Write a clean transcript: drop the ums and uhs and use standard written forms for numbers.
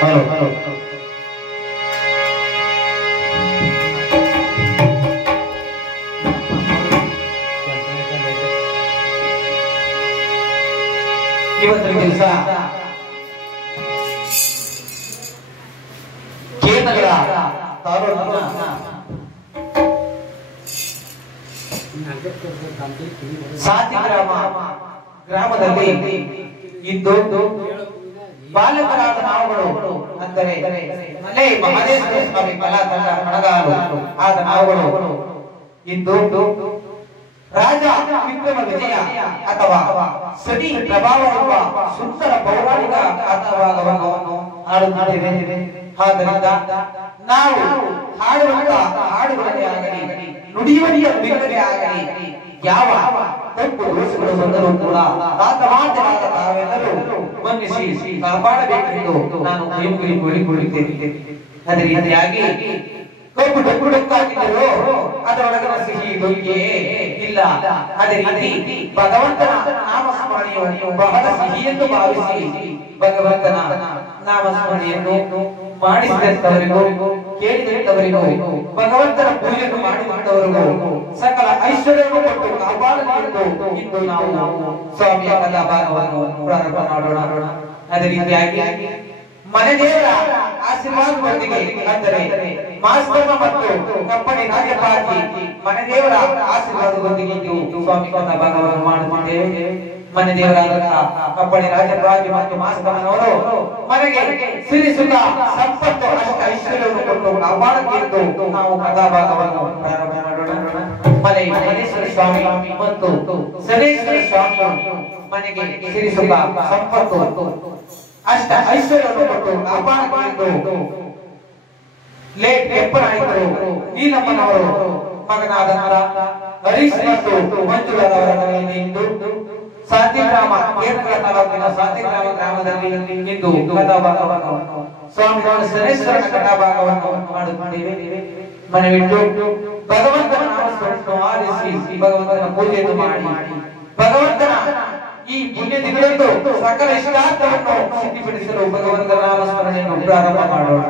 Hello hello ಇವತ್ತಿನ ದಿವಸ ಕೇಂದ್ರ ಗ್ರಾಮದಲ್ಲಿ ಇಂದು ಬಾಲಕರಾದ ನಾವುಗಳು ಅಂದರೆ ಮಲೆ ಮಹದೇಶ್ವರ ಸ್ವಾಮಿ ಕಲಾ ತಂಡ ಹಣಗಾಲು ಆದ ನಾವುಗಳು ಇಂದು ರಾಜ ವಿಕ್ರಮ ವಿಜಯ ಅಥವಾ ಸತಿ ಪ್ರಭಾವವೆಂಬ ಸುಂದರ ಪೌರಾಣಿಕ ಕಥಾಭಾಗವನ್ನು ಹಾಡುತ್ತಿದ್ದೇವೆ. ಆದ್ದರಿಂದ ನಾವು ಹಾಡುವಂತ ಹಾಡುಗಳೇ ಆಗಲಿ ನುಡಿಯುವರಿಯ ನುಡಿಗಳೇ ಆಗಲಿ ಯಾವ ತಪ್ಪು ದೋಷಗಳು ಬಂದರೂ ಕೂಡ ಮಾತನಾಡಿದ ತಾವೆಲ್ಲರೂ ಮನ್ನಿಸಿ ಕಾಪಾಡಬೇಕೆಂದು ನಾನು ಹೇಳಿಕೊಳ್ಳುತ್ತೇನೆ. ಅದೇ ರೀತಿಯಾಗಿ ಕಬ್ಬು ಡೊಕ್ಕು ಡೊಕ್ಕಾಗಿದ್ದರೂ ಅದರೊಳಗಿನ ಸಿಹಿ ದೊಂಗೆಯೇ ಇಲ್ಲ. ಅದೇ ರೀತಿ ಭಗವಂತನ ನಾಮಸ್ಮರಣೆಯನ್ನು ಬಹಳ ಸಿಹಿಯೆಂದು ಭಾವಿಸಿ ಭಗವಂತನ ನಾಮಸ್ಮರಣೆಯನ್ನು ಮಾಡಿಸಿದಂತವರಿಗೂ ಕೇಳಿದಂತವರಿಗೂ ಭಗವಂತನ ಪೂಜೆಯನ್ನು ಮಾಡಿದಂತವರಿಗೂ ಸಕಲ ಐಶ್ವರ್ಯವನ್ನು ಕೊಟ್ಟು ಕಾಪಾಡಲೆಂದು ಇಂದು ನಾವು ಸ್ವಾಮಿಯ ಕಥಾಭಾಗವನ್ನು ಪ್ರಾರಂಭ ಮಾಡೋಣ. ಅದೇ ರೀತಿಯಾಗಿ ಮನೆದೇವರ ಆಶೀರ್ವಾದದೊಂದಿಗೆ ಅಂದರೆ ಮಾಸ್ತಮ್ಮ ಮತ್ತು ಕಪ್ಪಡಿ ರಾಜಪಾಜಿ ಮನೆದೇವರ ಆಶೀರ್ವಾದದೊಂದಿಗೆ ಇಂದು ಸ್ವಾಮಿ ಕಥಾಭಾಗವನ್ನು ಮಾಡುತ್ತಿದ್ದೇವೆ. ಮನೆದೇವರಾದಂತಹ ಕಪ್ಪಡಿ ರಾಜಪಾಜಿ ಮತ್ತು ಮಾಸ್ತಮ್ಮನವರು ಮನೆಗೆ ಸಿರಿ ಸುಖ ಸಂಪತ್ತು ಅಷ್ಟ ಐಶ್ವರ್ಯವನ್ನು ಕೊಟ್ಟು ಕಾಪಾಡಬೇಕೆಂದು ನಾವು ಕಥಾಭಾಗವನ್ನು ಪ್ರಾರಂಭ ಮಾಡೋಣ. ಮಲೆ ಮಹದೇಶ್ವರ ಸ್ವಾಮಿ ಮತ್ತು ಸನೇಶ್ವರ ಸ್ವಾಮಿ ಮನೆಗೆ ಸಿರಿ ಸುಖ ಸಂಪತ್ತು ಅಷ್ಟ ಐಶ್ವರ್ಯವನ್ನು ಕೊಟ್ಟು ಕಾಪಾಡಬೇಕೆಂದು ಲೇಟ್ ಕೆಂಪನಾಯಕರು ನೀಲಮ್ಮನವರು ಮಗನಾದ ಹರೀಶ್ ಮತ್ತು ಮಂಜುಳರವರ ಮನೆಯಲ್ಲಿ ಇಂದು ಸಾತಿಗ್ರಾಮ ಕೇರಳ ತಾಲೂಕಿನ ಸಾತಿಗ್ರಾಮ ಗ್ರಾಮದಲ್ಲಿ ಇಂದು ಕಥಾಭಾಗವನ್ನು ಸ್ವಾಮಿಗಳ ಸನೇಶ್ವರನ ಕಥಾಭಾಗವನ್ನು ಮಾಡುತ್ತಿದ್ದೇವೆ. ಮನೆವಿಟ್ಟು ಭಗವಂತನ ನಾಮಸ್ಮರಣೆಯನ್ನು ಆಲಿಸಿ ಭಗವಂತನ ಪೂಜೆಯನ್ನು ಮಾಡಿ ಭಗವಂತನ ಈ ಪುಣ್ಯ ದಿನದಂದು ಸಕಲ ಇಷ್ಟಾರ್ಥವನ್ನು ಸಿದ್ಧಿಪಡಿಸಲು ಭಗವಂತನ ನಾಮಸ್ಮರಣೆಯನ್ನು ಪ್ರಾರಂಭ ಮಾಡೋಣ.